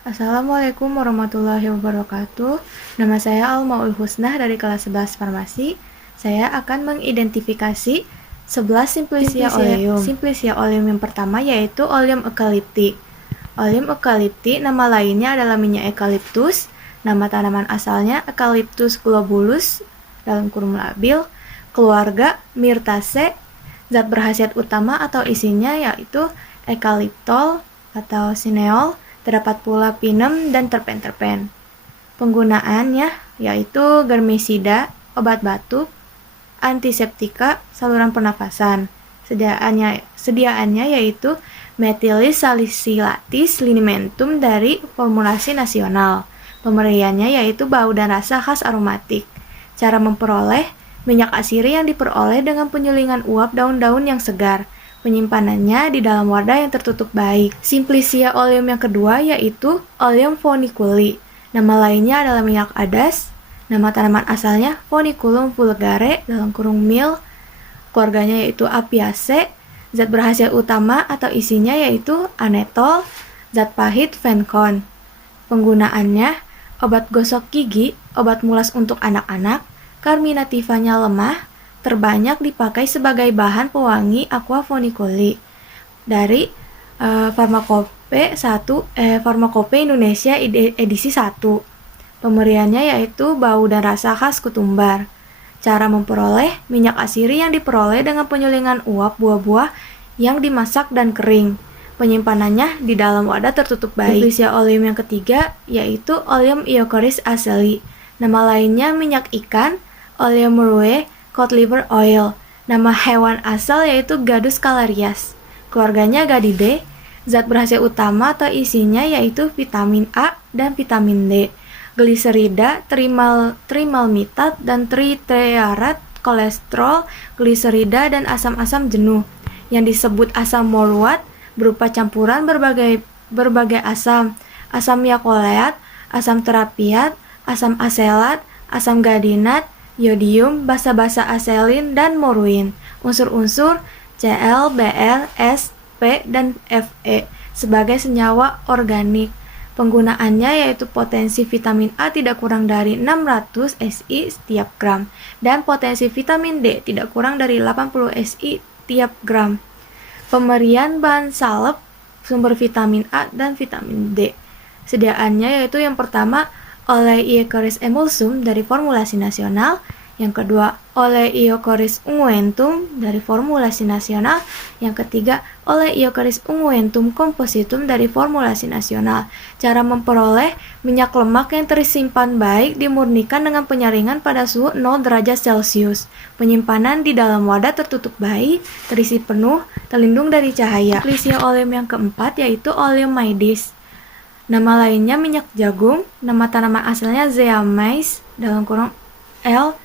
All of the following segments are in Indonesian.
Assalamualaikum warahmatullahi wabarakatuh. Nama saya Almaul Husnah dari kelas 11 Farmasi. Saya akan mengidentifikasi 11 Simplicia oleum. Simplicia oleum yang pertama yaitu Oleum eucalypti. Oleum eucalypti nama lainnya adalah minyak eukaliptus. Nama tanaman asalnya Eucalyptus globulus dalam kurung labil. Keluarga Myrtaceae. Zat berkhasiat utama atau isinya yaitu eukaliptol atau sineol. Terdapat pula pinem dan terpen-terpen. Penggunaannya yaitu germisida, obat batuk, antiseptika, saluran pernafasan. Sediaannya yaitu Methylis salicilatis linimentum dari formulasi nasional. Pemberiannya yaitu bau dan rasa khas aromatik. Cara memperoleh minyak asiri yang diperoleh dengan penyulingan uap daun-daun yang segar. Penyimpanannya di dalam wadah yang tertutup baik. Simplicia oleum yang kedua yaitu Oleum foniculi. Nama lainnya adalah minyak adas. Nama tanaman asalnya Foeniculum vulgare dalam kurung mil. Keluarganya yaitu Apiaceae. Zat berkhasiat utama atau isinya yaitu anetol, zat pahit venkon. Penggunaannya obat gosok gigi, obat mulas untuk anak-anak, karminatifanya lemah, terbanyak dipakai sebagai bahan pewangi aqua foniculi dari Farmakope Indonesia edisi 1. Pemberiannya yaitu bau dan rasa khas ketumbar. Cara memperoleh minyak asiri yang diperoleh dengan penyulingan uap buah-buah yang dimasak dan kering. Penyimpanan di dalam wadah tertutup baik. Simplicia oleum yang ketiga yaitu Oleum Iocoris aceli. Nama lainnya minyak ikan, Oleum murue, cod liver oil. Nama hewan asal yaitu Gadus calarias. Keluarganya Gadidae. Zat berkhasiat utama atau isinya yaitu vitamin A dan vitamin D, gliserida, trimalmitat dan tritiarat, kolesterol, gliserida dan asam-asam jenuh yang disebut asam mourouat berupa campuran berbagai asam, asam yakoleat, asam terapiat, asam aselat, asam gadinat, yodium, basa-basa aselin, dan moruin. Unsur-unsur Cl, Br, S, P, dan Fe sebagai senyawa organik. Penggunaannya yaitu potensi vitamin A tidak kurang dari 600 SI setiap gram dan potensi vitamin D tidak kurang dari 80 SI tiap gram. Pemberian bahan salep sumber vitamin A dan vitamin D. Sediaannya yaitu yang pertama Oleicoris emulsum dari formulasi nasional, yang kedua Oleicoris unguentum dari formulasi nasional, yang ketiga Oleicoris unguentum compositum dari formulasi nasional. Cara memperoleh minyak lemak yang tersimpan baik dimurnikan dengan penyaringan pada suhu 0 derajat Celcius. Penyimpanan di dalam wadah tertutup baik, terisi penuh, terlindung dari cahaya. Simplicia oleum yang keempat yaitu Oleum maidis. Nama lainnya minyak jagung. Nama tanaman asalnya Zea mays dalam kurung L.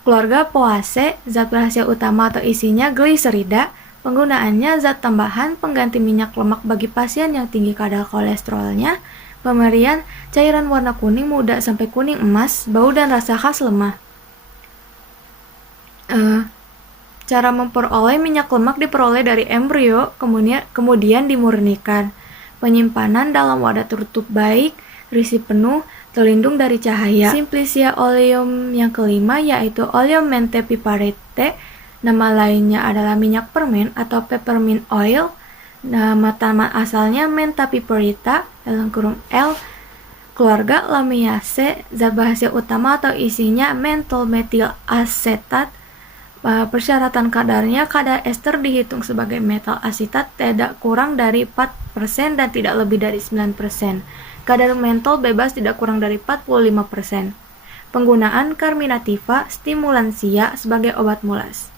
Keluarga Poaceae. Zat berkhasiat utama atau isinya gliserida. Penggunaannya zat tambahan pengganti minyak lemak bagi pasien yang tinggi kadar kolesterolnya. Pemberian cairan warna kuning muda sampai kuning emas, bau dan rasa khas lemah. Cara memperoleh minyak lemak diperoleh dari embrio, kemudian dimurnikan. Penyimpanan dalam wadah tertutup baik, terisi penuh, terlindung dari cahaya. Simplicia oleum yang kelima yaitu Oleum menthe piperite. Nama lainnya adalah minyak permen atau peppermint oil. Nama tanaman asalnya Mentha piperita dalam kurung L. Keluarga Lamiaceae. Zat berkhasiat utama atau isinya menthol metil asetat. Persyaratan kadarnya, kadar ester dihitung sebagai metal asetat tidak kurang dari 4% dan tidak lebih dari 9%. Kadar mentol bebas tidak kurang dari 45%. Penggunaan carminativa stimulansia sebagai obat mulas.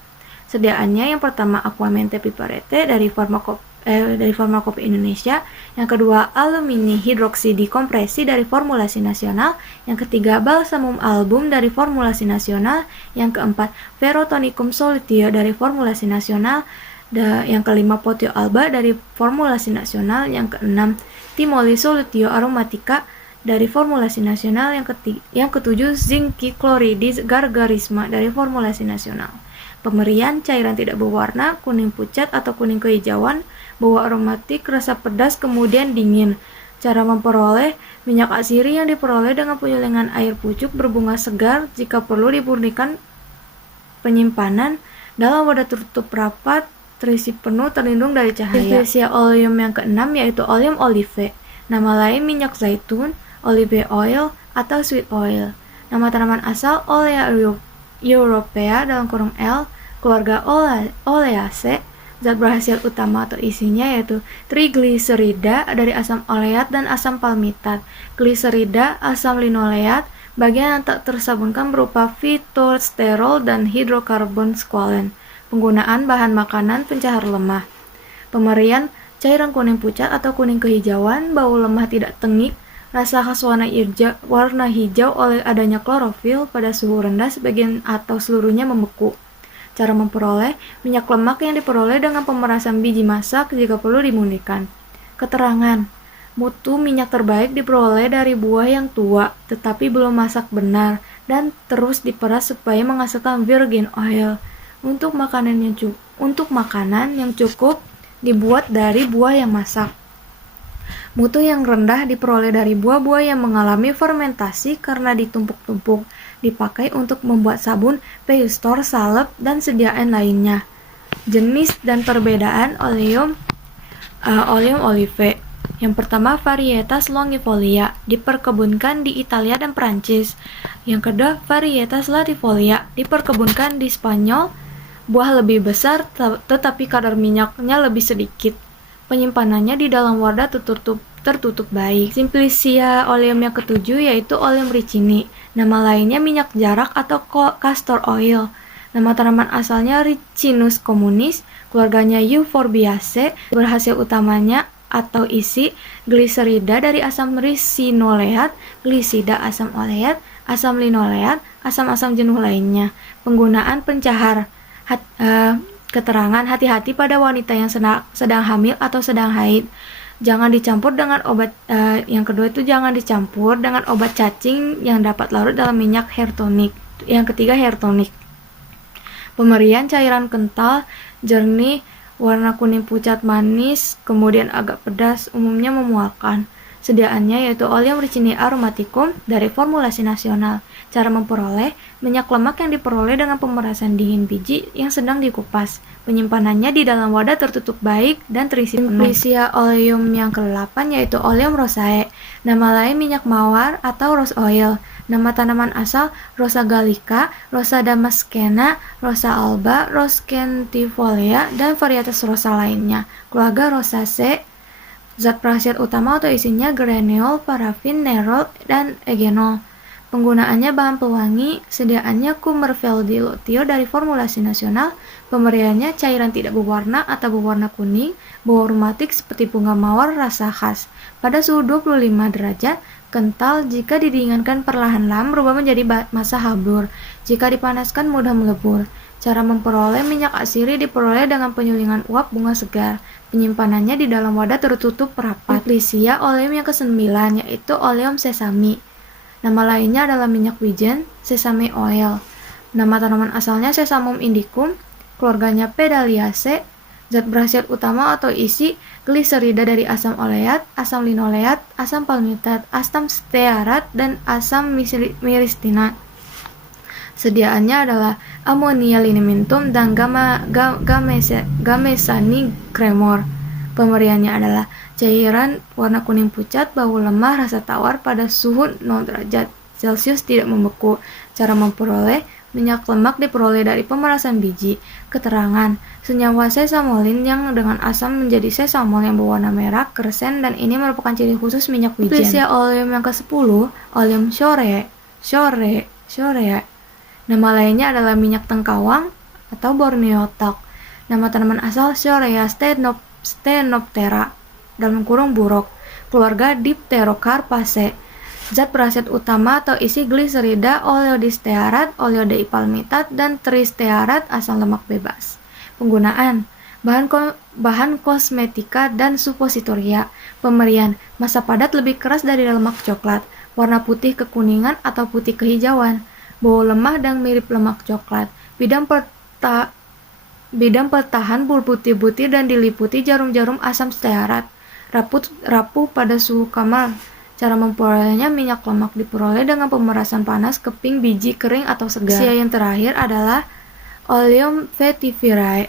Sediaannya yang pertama Aqua menthe piperite dari Farmakope Indonesia, yang kedua alumini hidroksidi kompresi dari formulasi nasional, yang ketiga balsamum album dari formulasi nasional, yang keempat verotonicum solutio dari formulasi nasional, yang kelima potio alba dari formulasi nasional, yang keenam timoli solutio aromatica dari formulasi nasional, yang ketujuh zinki chloridis gargarisma dari formulasi nasional. Pemberian cairan tidak berwarna, kuning pucat atau kuning kehijauan, bau aromatik, rasa pedas, kemudian dingin. Cara memperoleh minyak atsiri yang diperoleh dengan penyulingan air pucuk berbunga segar jika perlu dimurnikan penyimpanan dalam wadah tertutup rapat, terisi penuh, terlindung dari cahaya. Simplicia oleum yang keenam yaitu oleum olive. Nama lain minyak zaitun, olive oil, atau sweet oil. Nama tanaman asal Olea europea (L), keluarga Oleaceae. Zat berhasil utama atau isinya yaitu trigliserida dari asam oleat dan asam palmitat, gliserida, asam linoleat, bagian yang tak tersabunkan berupa fitosterol dan hidrokarbon squalen. Penggunaan bahan makanan pencahar lemah. Pemberian cairan kuning pucat atau kuning kehijauan, bau lemah tidak tengik, rasa khas warna hijau oleh adanya klorofil, pada suhu rendah sebagian atau seluruhnya membeku. Cara memperoleh minyak lemak yang diperoleh dengan pemerasan biji masak jika perlu dimurnikan. Keterangan: mutu minyak terbaik diperoleh dari buah yang tua tetapi belum masak benar dan terus diperas supaya menghasilkan virgin oil. Untuk makanan yang cukup dibuat dari buah yang masak. Mutu yang rendah diperoleh dari buah-buah yang mengalami fermentasi karena ditumpuk-tumpuk, dipakai untuk membuat sabun, peustor, salep, dan sediaan lainnya. Jenis dan perbedaan oleum olive. Yang pertama, varietas longifolia, diperkebunkan di Italia dan Prancis. Yang kedua, varietas latifolia, diperkebunkan di Spanyol. Buah lebih besar tetapi kadar minyaknya lebih sedikit. Penyimpanannya di dalam wadah tertutup baik. Simplicia oleum yang ketujuh yaitu oleum ricini. Nama lainnya minyak jarak atau castor oil. Nama tanaman asalnya Ricinus communis, keluarganya Euphorbiaceae. Berhasil utamanya atau isi gliserida dari asam ricinoleat, glisida asam oleat, asam linoleat, asam-asam jenuh lainnya. Penggunaan pencahar. Keterangan: hati-hati pada wanita yang sedang hamil atau sedang haid. Jangan dicampur dengan obat. Yang kedua itu jangan dicampur dengan obat cacing yang dapat larut dalam minyak hair tonic. Yang ketiga, hair tonic. Pemberian cairan kental, jernih, warna kuning pucat manis, kemudian agak pedas, umumnya memualkan. Sediaannya yaitu oleum ricini aromaticum dari formulasi nasional. Cara memperoleh minyak lemak yang diperoleh dengan pemerasan dingin biji yang sedang dikupas. Penyimpanannya di dalam wadah tertutup baik dan terisi penuh. Simplicia oleum yang ke-8 yaitu oleum rosae. Nama lain minyak mawar atau rose oil. Nama tanaman asal Rosa gallica, Rosa damascena, Rosa alba, Roscentifolia, dan varietas rosa lainnya. Keluarga Rosaceae. Zat penghasil utama atau isinya graneol, parafin, nerol, dan egenol. Penggunaannya bahan pewangi, sediaannya Cumarvel-dilutio dari formulasi nasional. Pemberiannya cairan tidak berwarna atau berwarna kuning, bau aromatik seperti bunga mawar, rasa khas. Pada suhu 25 derajat, kental. Jika didinginkan perlahan-lahan berubah menjadi massa hablur. Jika dipanaskan mudah melebur. Cara memperoleh minyak atsiri diperoleh dengan penyulingan uap bunga segar. Penyimpanannya di dalam wadah tertutup rapat. Simplicia oleum yang ke-9 yaitu oleum sesame. Nama lainnya adalah minyak wijen, sesame oil. Nama tanaman asalnya Sesamum indicum, keluarganya Pedaliaceae. Zat berhasil utama atau isi gliserida dari asam oleat, asam linoleat, asam palmitat, asam stearat, dan asam myristina. Sediaannya adalah ammonia linamentum dan gamesani cremor. Pemberiannya adalah cairan warna kuning pucat, bau lemah, rasa tawar, pada suhu 0 derajat Celcius, tidak membeku. Cara memperoleh minyak lemak diperoleh dari pemerasan biji. Keterangan: senyawa sesamolin yang dengan asam menjadi sesamol yang berwarna merah, kersen, dan ini merupakan ciri khusus minyak wijen. Simplicia oleum yang ke-10, oleum shorea. Nama lainnya adalah minyak tengkawang atau Borneo talc. Nama tanaman asal Shorea stenoptera (burok), keluarga Dipterocarpaceae. Zat penghasil utama atau isi gliserida, oleodistearat, oleodeipalmitat, dan tristearat, asam lemak bebas. Penggunaan: bahan kosmetika dan supositoria. Pemberian: massa padat lebih keras dari lemak coklat, warna putih kekuningan atau putih kehijauan, bau lemah dan mirip lemak coklat, bidang pertahan berputih-putih dan diliputi jarum-jarum asam stearat. rapuh pada suhu kamar. Cara memperolehnya, minyak lemak diperoleh dengan pemerasan panas keping biji kering atau segar. Yang terakhir adalah Oleum vetiverii.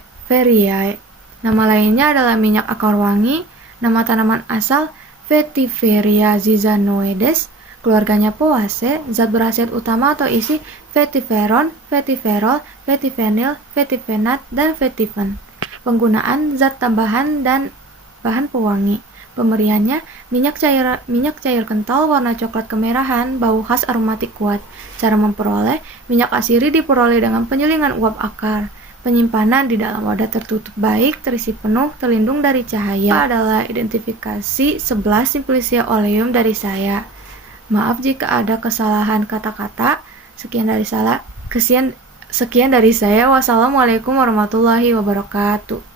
Nama lainnya adalah minyak akar wangi. Nama tanaman asal Vetiveria zizanoides. Keluarganya Poaceae. Zat berkhasiat utama atau isi vetiveron, vetiverol, vetivenil, vetivenat, dan vetiven. Penggunaan zat tambahan dan bahan pewangi. Pemberiannya, minyak cair kental warna coklat kemerahan, bau khas aromatik kuat. Cara memperoleh, minyak asiri diperoleh dengan penyulingan uap akar. Penyimpanan di dalam wadah tertutup baik, terisi penuh, terlindung dari cahaya. Ini adalah identifikasi 11 Simplicia oleum dari saya. Maaf jika ada kesalahan kata-kata. Sekian dari saya. Wassalamualaikum warahmatullahi wabarakatuh.